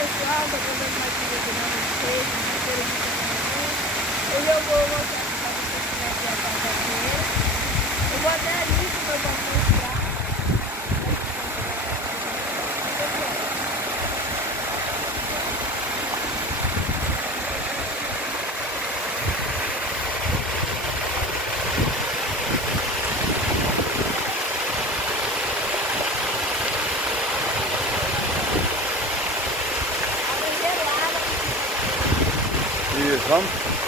pessoal, tô trazendo mais um vídeo pra vocês, terça-feira de semana. Hoje eu vou mostrar pra vocês como é que é a quarta-feira. Eu vou até ali que eu vou mostrar. E vamos?